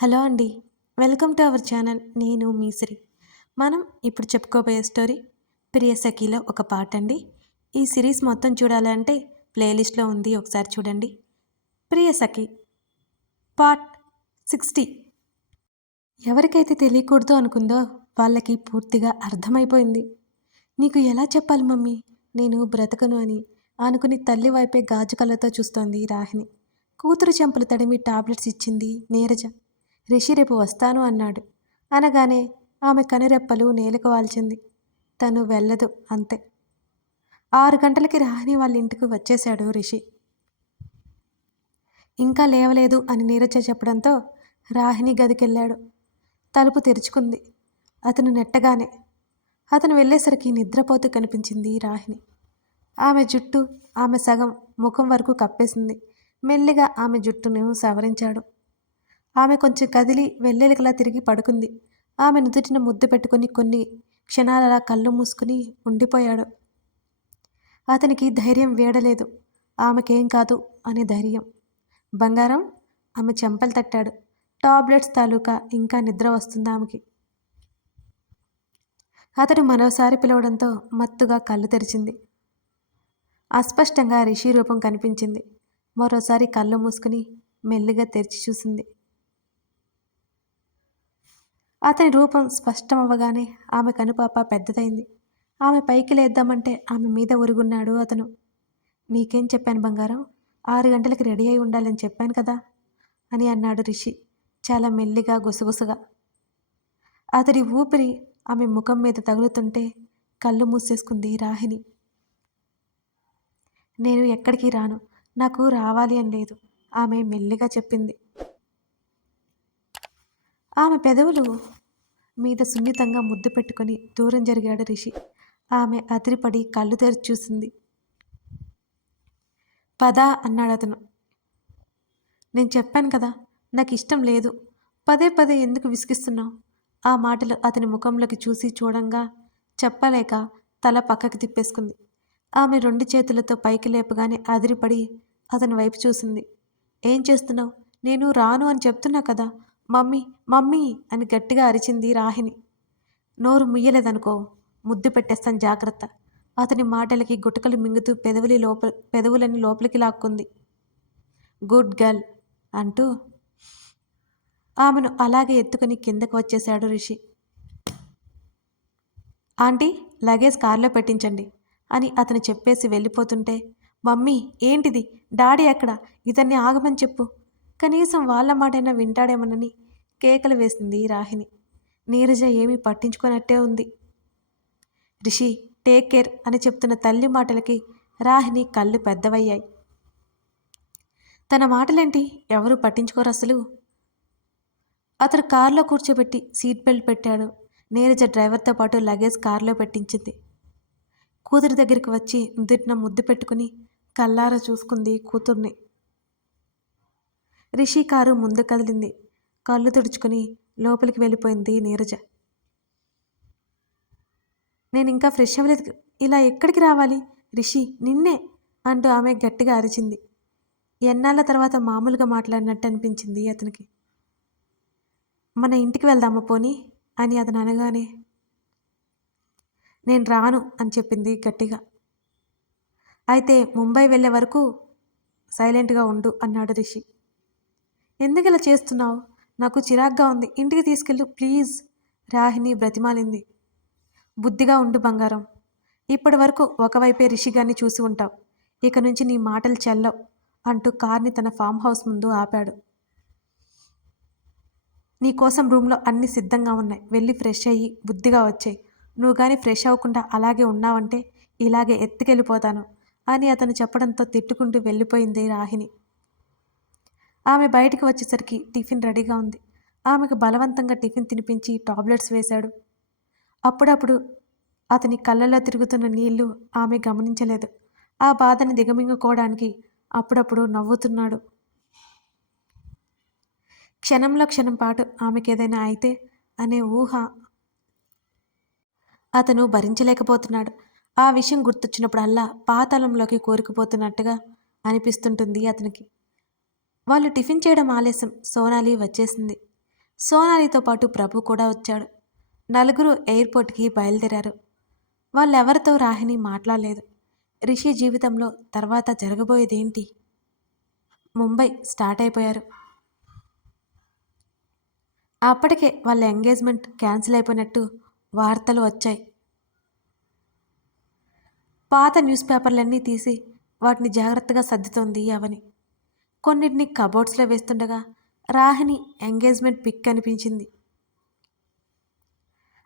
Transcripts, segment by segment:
Hello అండి. Welcome to our channel. నేను మీశ్రీ మనం ఇప్పుడు చెప్పుకోబోయే స్టోరీ ప్రియ సఖీలో ఒక పాట అండి. ఈ సిరీస్ మొత్తం చూడాలంటే ప్లేలిస్ట్లో ఉంది. ఒకసారి చూడండి. Priya Sakhi part sixty. ఎవరికైతే తెలియకూడదు అనుకుందో వాళ్ళకి పూర్తిగా అర్థమైపోయింది. నీకు ఎలా చెప్పాలి మమ్మీ? నేను బ్రతకను అని అనుకుని తల్లి వైపే గాజు కళ్ళతో చూస్తోంది రాహిణి. కూతురు చెంపలు తడిమి టాబ్లెట్స్ ఇచ్చింది నీరజ. రిషి రేపు వస్తాను అన్నాడు. అనగానే ఆమె కనురెప్పలు నేలకు వాల్చింది. తను వెళ్ళదు అంతే. ఆరు గంటలకి రాని వాళ్ళ ఇంటికి వచ్చేశాడు రిషి. ఇంకా లేవలేదు అని నీరజ చెప్పడంతో రాహిణి గదికెళ్ళాడు. తలుపు తెరుచుకుంది. అతను నెట్టగానే అతను వెళ్ళేసరికి నిద్రపోతూ కనిపించింది రాహిణి. ఆమె జుట్టు ఆమె సగం ముఖం వరకు కప్పేసింది. మెల్లిగా ఆమె జుట్టును సవరించాడు. ఆమె కొంచెం కదిలి వెల్లెలికలా తిరిగి పడుకుంది. ఆమె నుదుటిన ముద్దు పెట్టుకుని కొన్ని క్షణాలలా కళ్ళు మూసుకుని ఉండిపోయాడు. అతనికి ధైర్యం వేడలేదు. ఆమెకేం కాదు అనే ధైర్యం. బంగారం ఆమె చెంపలు తట్టాడు. టాబ్లెట్స్ తాలూకా ఇంకా నిద్ర వస్తుంది ఆమెకి. అతడు మరోసారి పిలవడంతో మత్తుగా కళ్ళు తెరిచింది. అస్పష్టంగా రిషి రూపం కనిపించింది. మరోసారి కళ్ళు మూసుకుని మెల్లిగా తెరిచి చూసింది. అతని రూపం స్పష్టమవ్వగానే ఆమె కనుపాప పెద్దదైంది. ఆమె పైకి లేద్దామంటే ఆమె మీద ఉరుగున్నాడు అతను. నీకేం చెప్పాను బంగారం? ఆరు గంటలకు రెడీ అయి ఉండాలని చెప్పాను కదా? అని అన్నాడు రిషి చాలా మెల్లిగా గుసగుసగా. అతడి ఊపిరి ఆమె ముఖం మీద తగులుతుంటే కళ్ళు మూసేసుకుంది రాహిణి. నేను ఎక్కడికి రాను నాకు రావాలి అని లేదు ఆమె మెల్లిగా చెప్పింది. ఆమె పెదవులు మీద సున్నితంగా ముద్దు పెట్టుకొని దూరం జరిగాడు రిషి. ఆమె అదిరిపడి కళ్ళు తెరిచి చూసింది. పదా అన్నాడు అతను. నేను చెప్పాను కదా నాకు ఇష్టం లేదు. పదే పదే ఎందుకు విసిగిస్తున్నావు? ఆ మాటలు అతని ముఖంలోకి చూసి చూడంగా చెప్పలేక తల పక్కకి తిప్పేసుకుంది. ఆమె రెండు చేతులతో పైకి లేపగానే అదిరిపడి అతని వైపు చూసింది. ఏం చేస్తున్నావు? నేను రాను అని చెప్తున్నా కదా మమ్మీ మమ్మీ అని గట్టిగా అరిచింది రాహిణి. నోరు ముయ్యలేదనుకో ముద్దు పెట్టేస్తాను జాగ్రత్త. అతని మాటలకి గుటకలు మింగుతూ పెదవులి లోపల పెదవులని లోపలికి లాక్కుంది. గుడ్ గర్ల్ అంటూ ఆమెను అలాగే ఎత్తుకుని కిందకు వచ్చేశాడు రిషి. ఆంటీ లగేజ్ కారులో పెట్టించండి అని అతను చెప్పేసి వెళ్ళిపోతుంటే మమ్మీ ఏంటిది? డాడీ ఎక్కడ? ఇతన్ని ఆగమని చెప్పు. కనీసం వాళ్ళ మాటైనా వింటాడేమోనని కేకలు వేసింది రాహిణి. నీరజ ఏమీ పట్టించుకున్నట్టే ఉంది. రిషి టేక్ కేర్ అని చెప్తున్న తల్లి మాటలకి రాహిణి కళ్ళు పెద్దవయ్యాయి. తన మాటలేంటి? ఎవరు పట్టించుకోరు అసలు? అతను కారులో కూర్చోబెట్టి సీట్ బెల్ట్ పెట్టాడు. నీరజ డ్రైవర్తో పాటు లగేజ్ కారులో పెట్టించింది. కూతురి దగ్గరికి వచ్చి నుదుటిన ముద్దు పెట్టుకుని కల్లారా చూసుకుంది కూతుర్ని. రిషి కారు ముందు కదిలింది. కళ్ళు తుడుచుకుని లోపలికి వెళ్ళిపోయింది నీరజ. నేను ఇంకా ఫ్రెష్ అవ్వలేదు. ఇలా ఎక్కడికి రావాలి? రిషి నిన్నే! అంటూ ఆమె గట్టిగా అరిచింది. ఎన్నాళ్ళ తర్వాత మామూలుగా మాట్లాడినట్టు అనిపించింది అతనికి. మన ఇంటికి వెళ్దామా పోనీ? అని అతను అనగానే నేను రాను అని చెప్పింది గట్టిగా. అయితే ముంబై వెళ్ళే వరకు సైలెంట్గా ఉండు అన్నాడు రిషి. ఎందుకు ఇలా చేస్తున్నావు? నాకు చిరాగ్గా ఉంది. ఇంటికి తీసుకెళ్ళు ప్లీజ్. రాహిణి బ్రతిమాలింది. బుద్ధిగా ఉండు బంగారం. ఇప్పటి వరకు ఒకవైపే రిషిగాన్ని చూసి ఉంటావు. ఇక నుంచి నీ మాటలు చెల్లవు అంటూ కార్ని తన ఫామ్ హౌస్ ముందు ఆపాడు. నీ కోసం రూమ్లో అన్నీ సిద్ధంగా ఉన్నాయి. వెళ్ళి ఫ్రెష్ అయ్యి బుద్ధిగా వచ్చాయి. నువ్వు కానీ ఫ్రెష్ అవ్వకుండా అలాగే ఉన్నావంటే ఇలాగే ఎత్తుకెళ్ళిపోతాను అని అతను చెప్పడంతో తిట్టుకుంటూ వెళ్ళిపోయింది రాహిణి ఆమె బయటికి వచ్చేసరికి టిఫిన్ రెడీగా ఉంది. ఆమెకు బలవంతంగా టిఫిన్ తినిపించి టాబ్లెట్స్ వేశాడు. అప్పుడప్పుడు అతని కళ్ళలో తిరుగుతున్న నీళ్ళు ఆమె గమనించలేదు. ఆ బాధని దిగమింగుకోవడానికి అప్పుడప్పుడు నవ్వుతున్నాడు. క్షణంలో క్షణం పాటు ఆమెకేదైనా అయితే అనే ఊహ అతను భరించలేకపోతున్నాడు. ఆ విషయం గుర్తొచ్చినప్పుడల్లా పాతాళంలోకి కోరుకుపోతున్నట్టుగా అనిపిస్తుంటుంది అతనికి. వాళ్ళు టిఫిన్ చేయడం ఆలస్యం. సోనాలి వచ్చేసింది. సోనాలితో పాటు ప్రభు కూడా వచ్చాడు. నలుగురు ఎయిర్పోర్ట్కి బయలుదేరారు. వాళ్ళెవరితో రాహిని మాట్లాడలేదు. రిషి జీవితంలో తర్వాత జరగబోయేదేంటి? ముంబై స్టార్ట్ అయిపోయారు. అప్పటికే వాళ్ళ ఎంగేజ్మెంట్ క్యాన్సిల్ అయిపోయినట్టు వార్తలు వచ్చాయి. పాత న్యూస్ పేపర్లన్నీ తీసి వాటిని జాగ్రత్తగా సర్దుతోంది అవని కొన్నిటిని కబోర్డ్స్లో వేస్తుండగా రాహిని ఎంగేజ్మెంట్ పిక్ కనిపించింది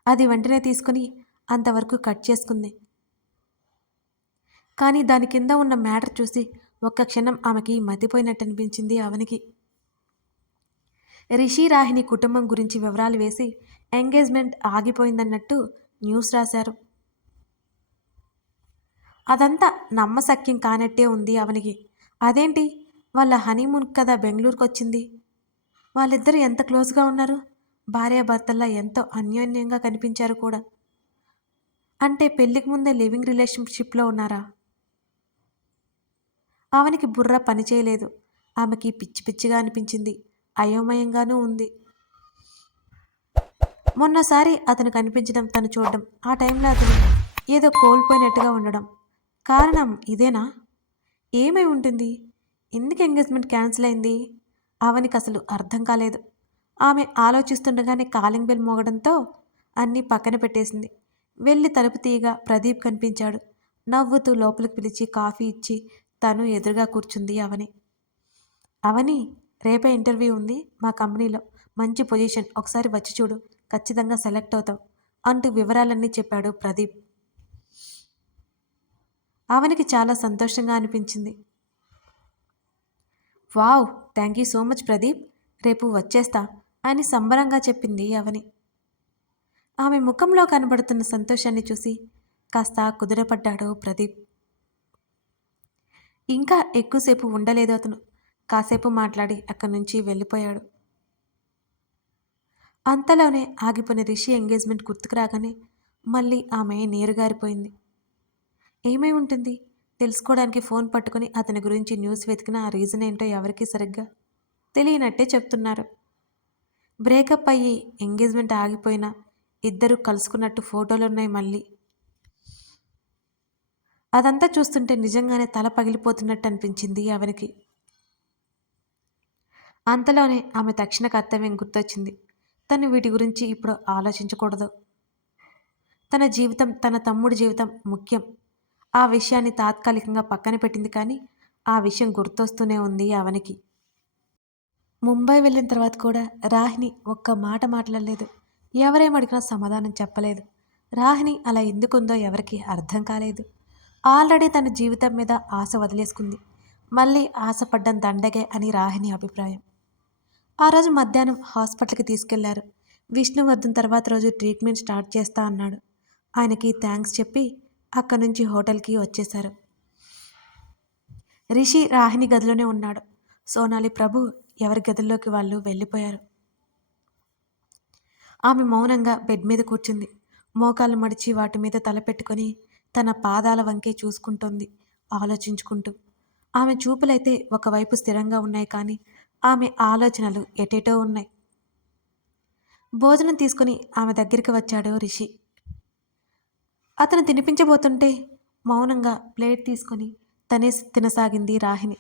అది వెంటనే తీసుకుని అంతవరకు కట్ చేసుకుంది. కానీ దాని కింద ఉన్న మ్యాటర్ చూసి ఒక్క క్షణం ఆమెకి మతిపోయినట్టు అనిపించింది అవనికి రిషి రాహిని కుటుంబం గురించి వివరాలు వేసి ఎంగేజ్మెంట్ ఆగిపోయిందన్నట్టు న్యూస్ రాశారు. అదంతా నమ్మశక్యం కానట్టే ఉంది అవనికి అదేంటి? వాళ్ళ హనీమూన్ కదా బెంగళూరుకు వచ్చింది వాళ్ళిద్దరూ ఎంత క్లోజ్గా ఉన్నారు? భార్యాభర్తల్లా ఎంతో అన్యోన్యంగా కనిపించారు కూడా. అంటే పెళ్ళికి ముందే లివింగ్ రిలేషన్షిప్లో ఉన్నారా? ఆమెకి బుర్ర పనిచేయలేదు ఆమెకి పిచ్చి పిచ్చిగా అనిపించింది. అయోమయంగానూ ఉంది. మొన్నసారి అతను కనిపించడం తను చూడడం ఆ టైంలో అతను ఏదో కోల్పోయినట్టుగా ఉండడం కారణం ఇదేనా? ఏమై ఉంటుంది? ఎందుకు ఎంగేజ్మెంట్ క్యాన్సిల్ అయింది? అవనికి అసలు అర్థం కాలేదు. ఆమె ఆలోచిస్తుండగానే కాలింగ్ బెల్ మోగడంతో అన్నీ పక్కన పెట్టేసింది. వెళ్ళి తలుపు తీయగా ప్రదీప్ కనిపించాడు. నవ్వుతూ లోపలికి పిలిచి కాఫీ ఇచ్చి తను ఎదురుగా కూర్చుంది అవని. అవని రేపే ఇంటర్వ్యూ ఉంది మా కంపెనీలో. మంచి పొజిషన్. ఒకసారి వచ్చి చూడు. ఖచ్చితంగా సెలెక్ట్ అవుతావు అంటూ వివరాలన్నీ చెప్పాడు ప్రదీప్. అవనికి చాలా సంతోషంగా అనిపించింది. Wow thank you so much Pradeep. రేపు వచ్చేస్తా అని సంబరంగా చెప్పింది అవని. ఆమె ముఖంలో కనబడుతున్న సంతోషాన్ని చూసి కాస్త కుదురపడ్డాడు ప్రదీప్. ఇంకా ఎక్కువసేపు ఉండలేదు అతను. కాసేపు మాట్లాడి అక్కడి నుంచి వెళ్ళిపోయాడు. అంతలోనే ఆగిపోయిన రిషి ఎంగేజ్మెంట్ గుర్తుకు రాగానే మళ్ళీ ఆమె నీరుగారిపోయింది. ఏమై ఉంటుంది? తెలుసుకోవడానికి ఫోన్ పట్టుకుని అతని గురించి న్యూస్ వెతికిన ఆ రీజన్ ఏంటో ఎవరికీ సరిగ్గా తెలియనట్టే చెప్తున్నారు. బ్రేకప్ అయ్యి ఎంగేజ్మెంట్ ఆగిపోయినా ఇద్దరు కలుసుకున్నట్టు ఫోటోలు ఉన్నాయి మళ్ళీ. అదంతా చూస్తుంటే నిజంగానే తల పగిలిపోతున్నట్టు అనిపించింది అవనికి అంతలోనే ఆమె తక్షణ కర్తవ్యం గుర్తొచ్చింది. తను వీటి గురించి ఇప్పుడు ఆలోచించకూడదు. తన జీవితం తన తమ్ముడి జీవితం ముఖ్యం. ఆ విషయాన్ని తాత్కాలికంగా పక్కన పెట్టింది కానీ ఆ విషయం గుర్తొస్తూనే ఉంది అవనికి. ముంబై వెళ్ళిన తర్వాత కూడా రాహిని ఒక్క మాట మాట్లాడలేదు. ఎవరేమడిగినా సమాధానం చెప్పలేదు. రాహిని అలా ఎందుకుందో ఎవరికి అర్థం కాలేదు. ఆల్రెడీ తన జీవితం మీద ఆశ వదిలేసుకుంది. మళ్ళీ ఆశపడ్డం దండగే అని రాహిని అభిప్రాయం. ఆ రోజు మధ్యాహ్నం హాస్పిటల్కి తీసుకెళ్ళారు. విష్ణువర్ధన్ తర్వాత రోజు ట్రీట్మెంట్ స్టార్ట్ చేస్తా అన్నాడు. ఆయనకి థ్యాంక్స్ చెప్పి అక్కడి నుంచి హోటల్కి వచ్చేశారు. రిషి రాహిని గదిలోనే ఉన్నాడు. సోనాలి ప్రభు ఎవరి గదిలోకి వాళ్ళు వెళ్ళిపోయారు. ఆమె మౌనంగా బెడ్ మీద కూర్చుంది. మోకాలు మడిచి వాటి మీద తలపెట్టుకొని తన పాదాల వంకే చూసుకుంటోంది ఆలోచించుకుంటూ. ఆమె చూపులైతే ఒకవైపు స్థిరంగా ఉన్నాయి కానీ ఆమె ఆలోచనలు ఎటేటో ఉన్నాయి. భోజనం తీసుకుని ఆమె దగ్గరికి వచ్చాడు రిషి. అతను తినిపించబోతుంటే మౌనంగా ప్లేట్ తీసుకొని తనే తినసాగింది రాహిని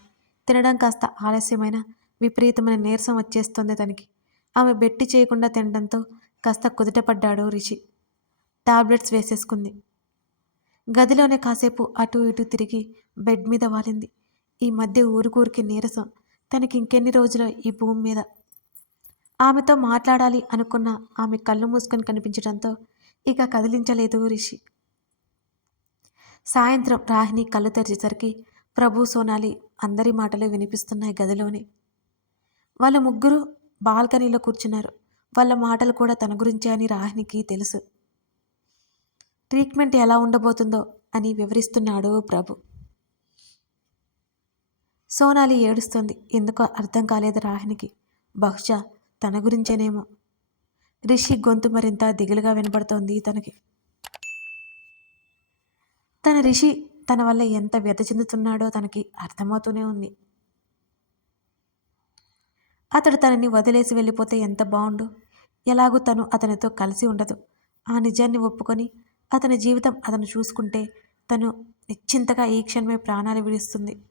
తినడం కాస్త ఆలస్యమైన విపరీతమైన నీరసం వచ్చేస్తుంది తనకి. ఆమె బెట్టి చేయకుండా తినడంతో కాస్త కుదుటపడ్డాడు రిషి. టాబ్లెట్స్ వేసేసుకుంది. గదిలోనే కాసేపు అటు ఇటు తిరిగి బెడ్ మీద వాలింది. ఈ మధ్య ఊరుకూరికి నీరసం తనకి ఇంకెన్ని రోజులు ఈ భూమి మీద? ఆమెతో మాట్లాడాలి అనుకున్న ఆమె కళ్ళు మూసుకొని కనిపించడంతో ఇక కదిలించలేదు రిషి. సాయంత్రం రాహిని కళ్ళు తెరిచేసరికి ప్రభు సోనాలి అందరి మాటలు వినిపిస్తున్నాయి గదిలోని. వాళ్ళ ముగ్గురు బాల్కనీలో కూర్చున్నారు. వాళ్ళ మాటలు కూడా తన గురించే అని రాహినికి తెలుసు. ట్రీట్మెంట్ ఎలా ఉండబోతుందో అని వివరిస్తున్నాడు ప్రభు. సోనాలి ఏడుస్తుంది. ఎందుకో అర్థం కాలేదు రాహినికి బహుశా తన గురించేనేమో. రిషి గొంతు మరింత దిగులుగా వినబడుతోంది తనకి. తన రిషి తన వల్ల ఎంత వ్యత చెందుతున్నాడో తనకి అర్థమవుతూనే ఉంది. అతడు తనని వదిలేసి వెళ్ళిపోతే ఎంత బాగుండు ఎలాగూ తను అతనితో కలిసి ఉండదు. ఆ నిజాన్ని ఒప్పుకొని అతని జీవితం అతను చూసుకుంటే తను నిశ్చింతగా ఈ క్షణమే ప్రాణాలు విడుస్తుంది.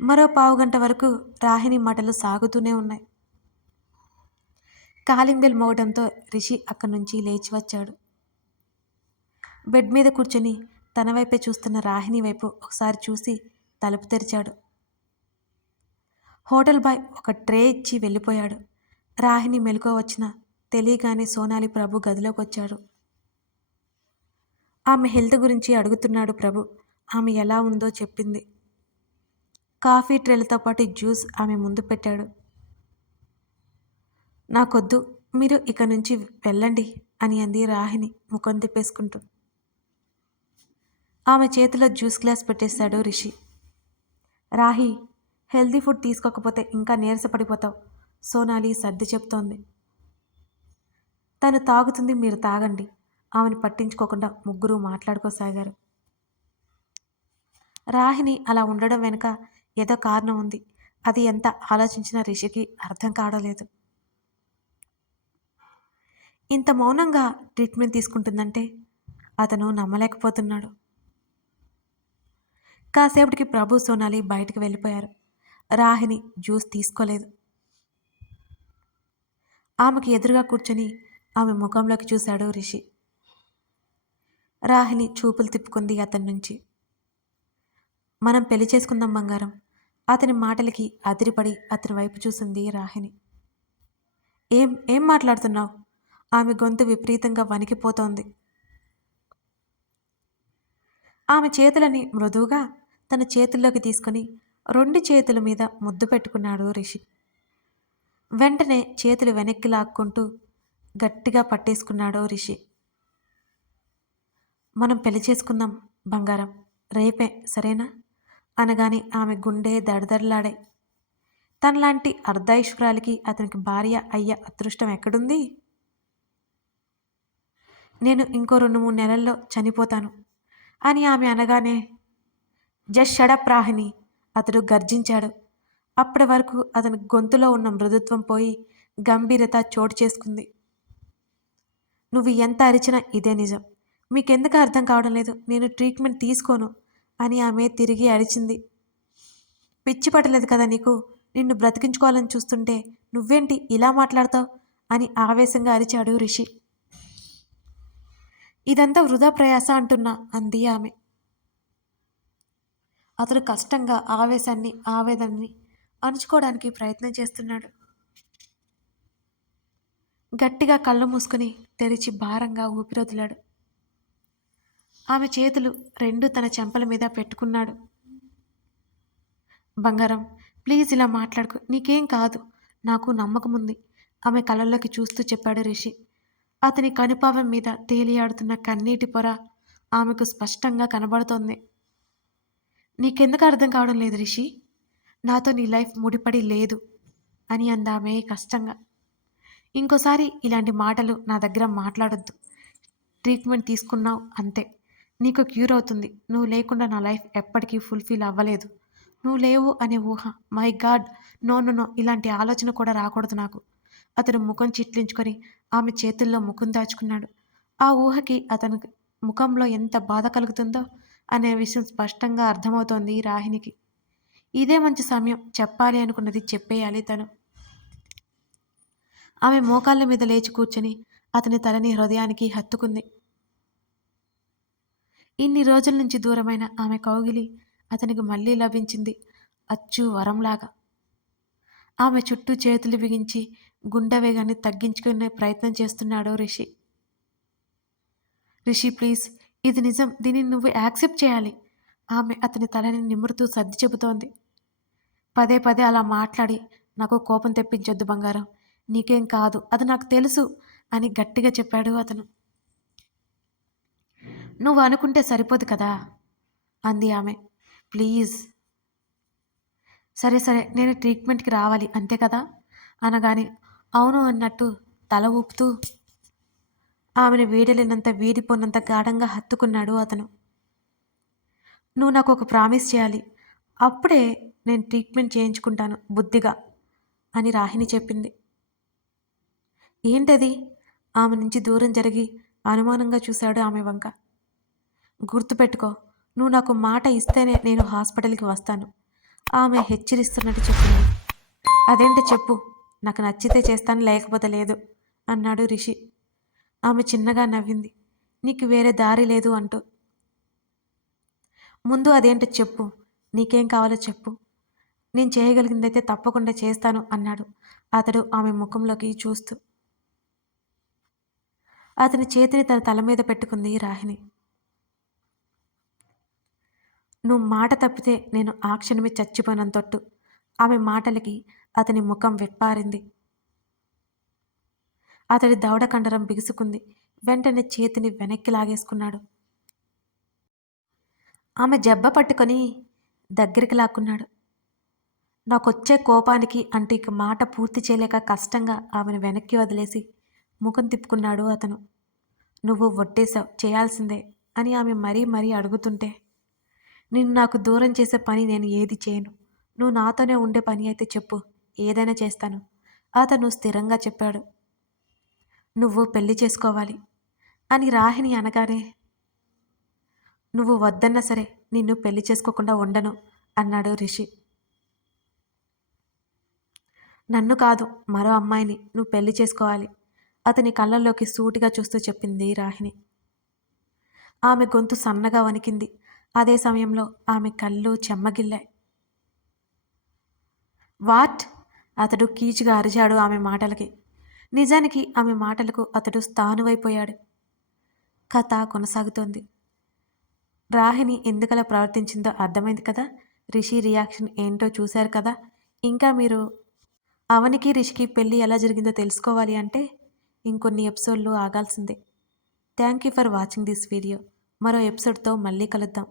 మరో పావుగంట వరకు రాహిణి మాటలు సాగుతూనే ఉన్నాయి. కాలింగ్ బెల్ మోగడంతో రిషి అక్కడి నుంచి లేచి వచ్చాడు. బెడ్ మీద కూర్చొని తన వైపే చూస్తున్న రాహిణి వైపు ఒకసారి చూసి తలుపు తెరిచాడు. హోటల్ బాయ్ ఒక ట్రే ఇచ్చి వెళ్ళిపోయాడు. రాహిణి మెలుకో వచ్చిన తెలియగానే సోనాలి ప్రభు గదిలోకి వచ్చాడు. ఆమె హెల్త్ గురించి అడుగుతున్నాడు ప్రభు. ఆమె ఎలా ఉందో చెప్పింది. కాఫీ ట్రేలతో పాటు జ్యూస్ ఆమె ముందు పెట్టాడు. నాకొద్దు మీరు ఇక నుంచి వెళ్ళండి అని అంది రాహిణి ముఖం తిప్పేసుకుంటూ. ఆమె చేతిలో జ్యూస్ గ్లాస్ పెట్టేశాడు రిషి. రాహి హెల్దీ ఫుడ్ తీసుకోకపోతే ఇంకా నీరసపడిపోతావు సోనాలి సర్ది చెప్తోంది. తను తాగుతుంది మీరు తాగండి ఆమెను పట్టించుకోకుండా ముగ్గురు మాట్లాడుకోసాగారు. రాహిని అలా ఉండడం వెనుక ఏదో కారణం ఉంది అది ఎంత ఆలోచించినా రిషికి అర్థం కావడలేదు. ఇంత మౌనంగా ట్రీట్మెంట్ తీసుకుంటుందంటే అతను నమ్మలేకపోతున్నాడు. కాసేపటికి ప్రభు సోనాలి బయటకు వెళ్ళిపోయారు. రాహిని జ్యూస్ తీసుకోలేదు. ఆమెకి ఎదురుగా కూర్చొని ఆమె ముఖంలోకి చూశాడు రిషి. రాహిని చూపులు తిప్పుకుంది అతని నుంచి. మనం పెళ్ళి చేసుకుందాం బంగారం. అతని మాటలకి అదిరిపడి అతని వైపు చూసింది రాహిని ఏం ఏం మాట్లాడుతున్నావు? ఆమె గొంతు విపరీతంగా వణికిపోతోంది. ఆమె చేతులని మృదువుగా తన చేతుల్లోకి తీసుకొని రెండు చేతుల మీద ముద్దు పెట్టుకున్నాడు రిషి. వెంటనే చేతులు వెనక్కి లాక్కుంటూ గట్టిగా పట్టేసుకున్నాడు రిషి. మనం పెళ్ళి చేసుకుందాం బంగారం. రేపే సరేనా అనగానే ఆమె గుండె దడదడలాడే. తనలాంటి అర్ధాయుష్కురాలికి అతనికి భార్య అయ్య అదృష్టం ఎక్కడుంది? నేను ఇంకో రెండు మూడు నెలల్లో చనిపోతాను అని ఆమె అనగానే జస్ట్ షడప్ రాహిని అతడు గర్జించాడు. అప్పటి వరకు అతని గొంతులో ఉన్న మృదుత్వం పోయి గంభీరత చోటు చేసుకుంది. నువ్వు ఎంత అరిచినా ఇదే నిజం. మీకెందుకు అర్థం కావడం లేదు. నేను ట్రీట్మెంట్ తీసుకోను అని ఆమె తిరిగి అరిచింది. పిచ్చి పట్టలేదు కదా నీకు? నిన్ను బ్రతికించుకోవాలని చూస్తుంటే నువ్వేంటి ఇలా మాట్లాడతావు? అని ఆవేశంగా అరిచాడు రిషి. ఇదంతా వృధా ప్రయాస అంటున్నా అంది ఆమె. అతడు కష్టంగా ఆవేశాన్ని ఆవేదనని అణుచుకోవడానికి ప్రయత్నం చేస్తున్నాడు. గట్టిగా కళ్ళు మూసుకుని తెరిచి భారంగా ఊపిరొదిలాడు. ఆమె చేతులు రెండు తన చెంపల మీద పెట్టుకున్నాడు. బంగారం ప్లీజ్ ఇలా మాట్లాడుకు నీకేం కాదు నాకు నమ్మకం ఉంది ఆమె కళ్ళల్లోకి చూస్తూ చెప్పాడు రిషి. అతని కనుపావం మీద తేలియాడుతున్న కన్నీటి పొర ఆమెకు స్పష్టంగా కనబడుతోంది. నీకెందుకు అర్థం కావడం లేదు రిషి? నాతో నీ లైఫ్ ముడిపడి లేదు అని అందామే కష్టంగా. ఇంకోసారి ఇలాంటి మాటలు నా దగ్గర మాట్లాడొద్దు. ట్రీట్మెంట్ తీసుకున్నావు అంతే. నీకు క్యూర్ అవుతుంది. నువ్వు లేకుండా నా లైఫ్ ఎప్పటికీ ఫుల్ఫిల్ అవ్వలేదు. నువ్వు లేవు అనే ఊహ. My god! No no no. ఇలాంటి ఆలోచన కూడా రాకూడదు నాకు. అతను ముఖం చిట్లించుకొని ఆమె చేతుల్లో ముఖం దాచుకున్నాడు. ఆ ఊహకి అతను ముఖంలో ఎంత బాధ కలుగుతుందో అనే విషయం స్పష్టంగా అర్థమవుతోంది రాహినికి ఇదే మంచి సమయం చెప్పాలి అనుకున్నది చెప్పేయాలి తను. ఆమె మోకాళ్ళ మీద లేచి కూర్చొని అతని తలని హృదయానికి హత్తుకుంది. ఇన్ని రోజుల నుంచి దూరమైన ఆమె కౌగిలి అతనికి మళ్ళీ లభించింది అచ్చు వరంలాగా. ఆమె చుట్టూ చేతులు బిగించి గుండె వేగాన్ని తగ్గించుకునే ప్రయత్నం చేస్తున్నాడు రిషి. రిషి ప్లీజ్ ఇది నిజం. దీనిని నువ్వు యాక్సెప్ట్ చేయాలి. ఆమె అతని తలని నిమురుతూ సర్ది చెబుతోంది. పదే పదే అలా మాట్లాడి నాకు కోపం తెప్పించొద్దు బంగారం. నీకేం కాదు. అది నాకు తెలుసు అని గట్టిగా చెప్పాడు అతను. నువ్వు అనుకుంటే సరిపోదు కదా? అంది ఆమె. ప్లీజ్. సరే సరే. నేను ట్రీట్మెంట్కి రావాలి. అంతే కదా? అనగానే అవును అన్నట్టు తల ఊపుతూ ఆమెను వీడలేనంత వీడిపోనంత గాఢంగా హత్తుకున్నాడు అతను. నువ్వు నాకు ఒక ప్రామిస్ చేయాలి. అప్పుడే నేను ట్రీట్మెంట్ చేయించుకుంటాను బుద్ధిగా అని రాహిని చెప్పింది. ఏంటది? ఆమె నుంచి దూరం జరిగి అనుమానంగా చూశాడు ఆమె వంక. గుర్తుపెట్టుకో నువ్వు నాకు మాట ఇస్తేనే నేను హాస్పిటల్కి వస్తాను ఆమె హెచ్చరిస్తున్నట్టు చెప్పింది. అదేంటి చెప్పు నాకు నచ్చితే చేస్తాను లేకపోతే లేదు అన్నాడు రిషి. ఆమె చిన్నగా నవ్వింది. నీకు వేరే దారి లేదు అంటూ. ముందు అదేంటో చెప్పు. నీకేం కావాలో చెప్పు. నేను చేయగలిగిందైతే తప్పకుండా చేస్తాను అన్నాడు. అతడు ఆమె ముఖంలోకి చూస్తూ. అతని చేతిని తన తల మీద పెట్టుకుంది రాహిణి. నువ్వు మాట తప్పితే నేను ఆ క్షణమే చచ్చిపోయినంతొట్టు ఆమె మాటలకి అతని ముఖం విప్పారింది. అతడి దవడ కండరం బిగుసుకుంది. వెంటనే చేతిని వెనక్కి లాగేసుకున్నాడు. ఆమె జబ్బ పట్టుకొని దగ్గరికి లాక్కున్నాడు. నాకొచ్చే కోపానికి అంటే ఇక మాట పూర్తి చేయలేక కష్టంగా ఆమెను వెనక్కి వదిలేసి ముఖం తిప్పుకున్నాడు అతను. నువ్వు వడ్డేశావు చేయాల్సిందే అని ఆమె మరీ మరీ అడుగుతుంటే నిన్ను నాకు దూరం చేసే పని నేను ఏది చేయను. నువ్వు నాతోనే ఉండే పని అయితే చెప్పు ఏదైనా చేస్తాను. అతను స్థిరంగా చెప్పాడు. నువ్వు పెళ్ళి చేసుకోవాలి అని రాహిణి అనగానే నువ్వు వద్దన్నా సరే నిన్ను పెళ్ళి చేసుకోకుండా ఉండను అన్నాడు రిషి. నన్ను కాదు మరో అమ్మాయిని నువ్వు పెళ్ళి చేసుకోవాలి అతని కళ్ళల్లోకి సూటిగా చూస్తూ చెప్పింది రాహిణి. ఆమె గొంతు సన్నగా వణికింది. అదే సమయంలో ఆమె కళ్ళు చెమ్మగిల్లాయి. వాట్? అతడు కీచుగా అరిచాడు ఆమె మాటలకి. నిజానికి ఆమె మాటలకు అతడు స్థానువైపోయాడు. కథ కొనసాగుతోంది. రాహిణి ఎందుకలా ప్రవర్తించిందో అర్థమైంది కదా? రిషి రియాక్షన్ ఏంటో చూశారు కదా? ఇంకా మీరు అవనికి రిషికి పెళ్ళి ఎలా జరిగిందో తెలుసుకోవాలి అంటే ఇంకొన్ని ఎపిసోడ్లు ఆగాల్సిందే. Thank you for watching this video. మరో ఎపిసోడ్తో మళ్ళీ కలుద్దాం.